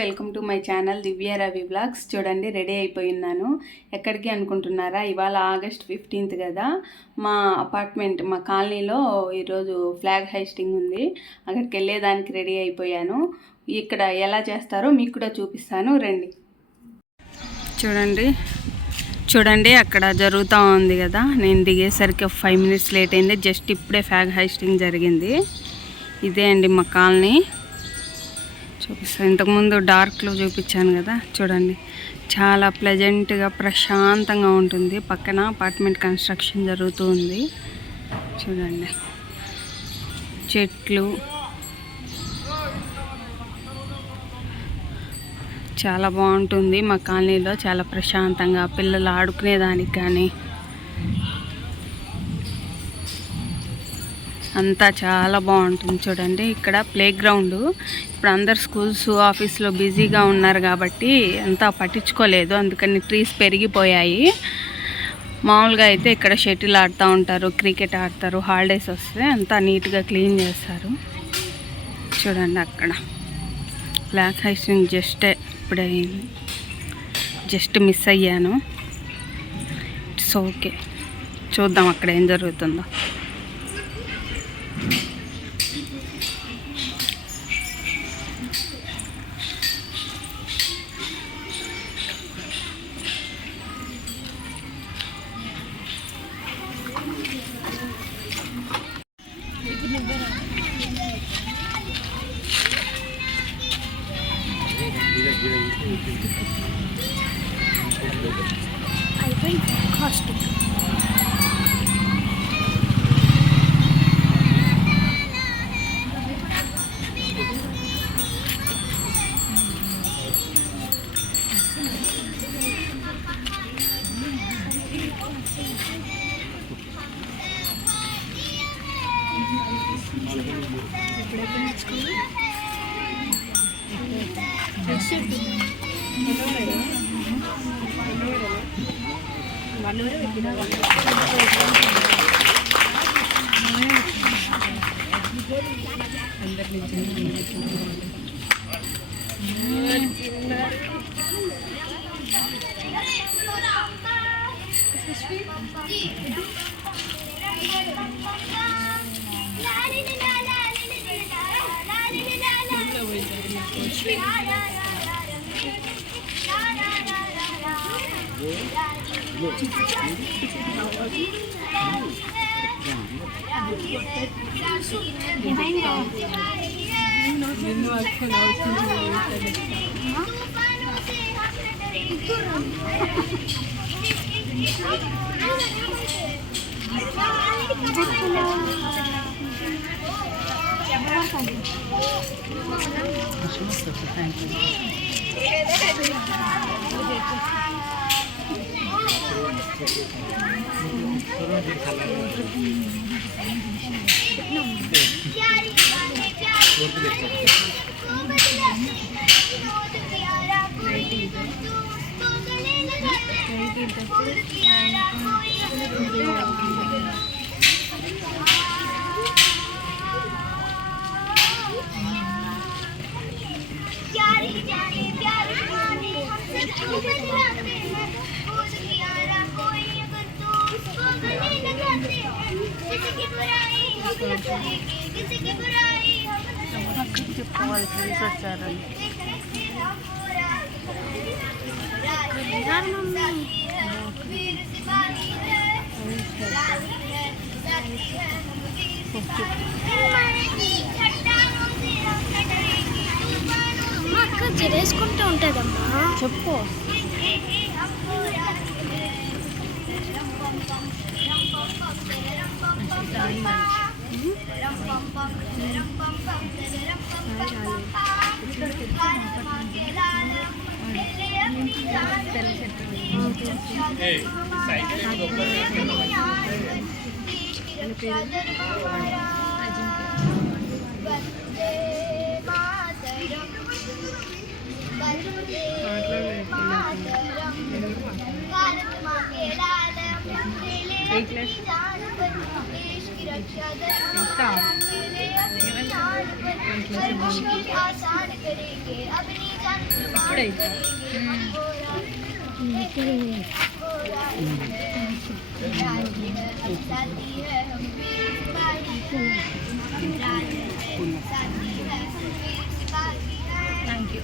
Welcome to my channel Divya Ravi blogs. చూడండి, ready అయిపోయినాను. ఎక్కడికి అనుకుంటున్నారా? ఇవాళ ఆగస్ట్ 15th కదా. మా అపార్ట్మెంట్, మా కాలనీలో ఈరోజు ఫ్లాగ్ హైస్టింగ్ ఉంది. అక్కడికి వెళ్ళేదానికి రెడీ అయిపోయాను. ఇక్కడ ఎలా చేస్తారో మీకు కూడా చూపిస్తాను, రండి. చూడండి అక్కడ జరుగుతూ ఉంది కదా. నేను దిగేసరికి 5 minutes లేట్ అయింది. జస్ట్ ఇప్పుడే ఫ్లాగ్ హైస్టింగ్ జరిగింది. ఇదే అండి మా కాలనీ. చూపిస్తాను. ఇంతకుముందు డార్క్లో చూపించాను కదా. చూడండి, చాలా ప్లెజెంట్గా ప్రశాంతంగా ఉంటుంది. పక్కన అపార్ట్మెంట్ కన్స్ట్రక్షన్ జరుగుతూ ఉంది. చూడండి, చెట్లు చాలా బాగుంటుంది. మా కాలనీలో చాలా ప్రశాంతంగా పిల్లలు ఆడుకునేదానికి కానీ అంతా చాలా బాగుంటుంది. చూడండి, ఇక్కడ ప్లే గ్రౌండ్. ఇప్పుడు అందరు స్కూల్స్, ఆఫీస్లో బిజీగా ఉన్నారు కాబట్టి అంతా పట్టించుకోలేదు. అందుకని ట్రీస్ పెరిగిపోయాయి. మామూలుగా అయితే ఇక్కడ షటిల్ ఆడుతూ ఉంటారు, క్రికెట్ ఆడతారు. హాలిడేస్ వస్తే అంతా నీట్గా క్లీన్ చేస్తారు. చూడండి, అక్కడ ఫ్లాగ్ హైస్టింగ్ ఇప్పుడే జస్ట్ మిస్ అయ్యాను. ఇట్స్ ఓకే, చూద్దాం అక్కడ ఏం జరుగుతుందో. అయిపోయింది కాస్ట్. చెప్పుకోవాలి, ఫ్రెండ్స్ వచ్చారని. అక్క జరేసుకుంటూ ఉంటుందమ్మా. చెప్పు. Thank you.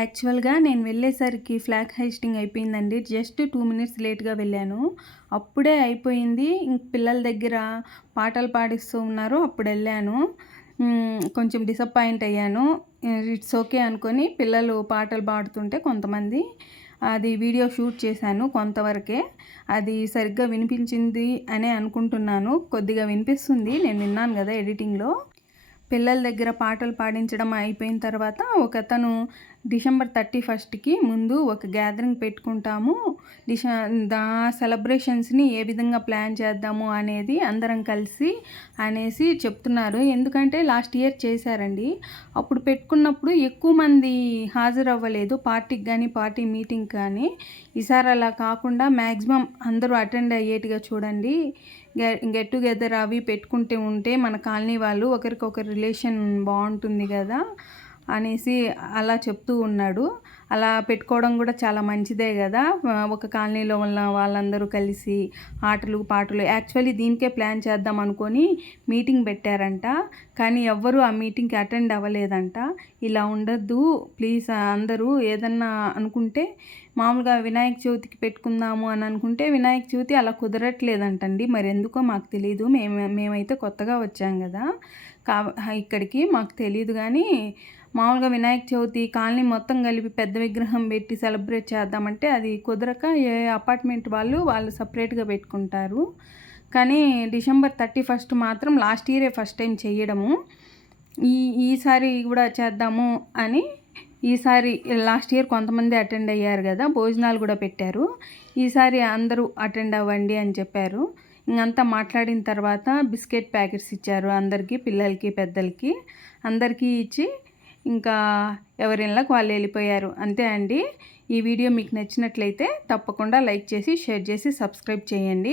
యాక్చువల్గా నేను వెళ్ళేసరికి ఫ్లాగ్ హైస్టింగ్ అయిపోయిందండి. జస్ట్ 2 మినిట్స్ లేట్గా వెళ్ళాను. అప్పుడే అయిపోయింది. ఇంక పిల్లల దగ్గర పాటలు పాడిస్తూ ఉన్నారు, అప్పుడు వెళ్ళాను. కొంచెం డిసప్పాయింట్ అయ్యాను. ఇట్స్ ఓకే అనుకొని పిల్లలు పాటలు పాడుతుంటే కొంతమంది అది వీడియో షూట్ చేశాను కొంతవరకే. అది సరిగ్గా వినిపించింది అనే అనుకుంటున్నాను. కొద్దిగా వినిపిస్తుంది, నేను విన్నాను కదా ఎడిటింగ్లో. పిల్లల దగ్గర పాటలు పాడించడం అయిపోయిన తర్వాత ఒకతను డిసెంబర్ 31కి ముందు ఒక గ్యాదరింగ్ పెట్టుకుంటాము, సెలబ్రేషన్స్ని ఏ విధంగా ప్లాన్ చేద్దాము అనేది అందరం కలిసి అనేసి చెప్తున్నారు. ఎందుకంటే లాస్ట్ ఇయర్ చేశారండి, అప్పుడు పెట్టుకున్నప్పుడు ఎక్కువ మంది హాజరవ్వలేదు పార్టీకి కానీ పార్టీ మీటింగ్ కానీ. ఈసారి అలా కాకుండా మ్యాక్సిమం అందరూ అటెండ్ అయ్యేట్టుగా చూడండి. గెట్ టుగెదర్ అవి పెట్టుకుంటే ఉంటే మన కాలనీ వాళ్ళు ఒకరికొకరు రిలేషన్ బాగుంటుంది కదా అనేసి అలా చెప్తూ ఉన్నాడు. అలా పెట్టుకోవడం కూడా చాలా మంచిదే కదా, ఒక కాలనీలో ఉన్న వాళ్ళందరూ కలిసి ఆటలు పాటలు. యాక్చువల్లీ దీనికే ప్లాన్ చేద్దాం అనుకొని మీటింగ్ పెట్టారంట, కానీ ఎవ్వరూ ఆ మీటింగ్కి అటెండ్ అవ్వలేదంట. ఇలా ఉండొద్దు ప్లీజ్, అందరూ ఏదన్నా అనుకుంటే మామూలుగా వినాయక చవితికి పెట్టుకుందాము అని అనుకుంటే వినాయక చవితి అలా కుదరట్లేదంటండి. మరి ఎందుకో మాకు తెలియదు, మేమైతే కొత్తగా వచ్చాం కదా ఇక్కడికి, మాకు తెలియదు. కానీ మామూలుగా వినాయక చవితి కాలనీ మొత్తం కలిపి పెద్ద విగ్రహం పెట్టి సెలబ్రేట్ చేద్దామంటే అది కుదరక ఏ అపార్ట్మెంట్ వాళ్ళు సపరేట్గా పెట్టుకుంటారు. కానీ డిసెంబర్ 31 మాత్రం లాస్ట్ ఇయరే ఫస్ట్ టైం చేయడము. ఈసారి కూడా చేద్దాము అని. ఈసారి లాస్ట్ ఇయర్ కొంతమంది అటెండ్ అయ్యారు కదా, భోజనాలు కూడా పెట్టారు. ఈసారి అందరూ అటెండ్ అవ్వండి అని చెప్పారు. ఇంకంతా మాట్లాడిన తర్వాత బిస్కెట్ ప్యాకెట్స్ ఇచ్చారు అందరికీ, పిల్లలకి పెద్దలకి అందరికీ ఇచ్చి ఇంకా ఎవరిళ్ళకి వాళ్ళు వెళ్ళిపోయారు. అంతే అండి. ఈ వీడియో మీకు నచ్చినట్లయితే తప్పకుండా లైక్ చేసి షేర్ చేసి సబ్స్క్రైబ్ చేయండి.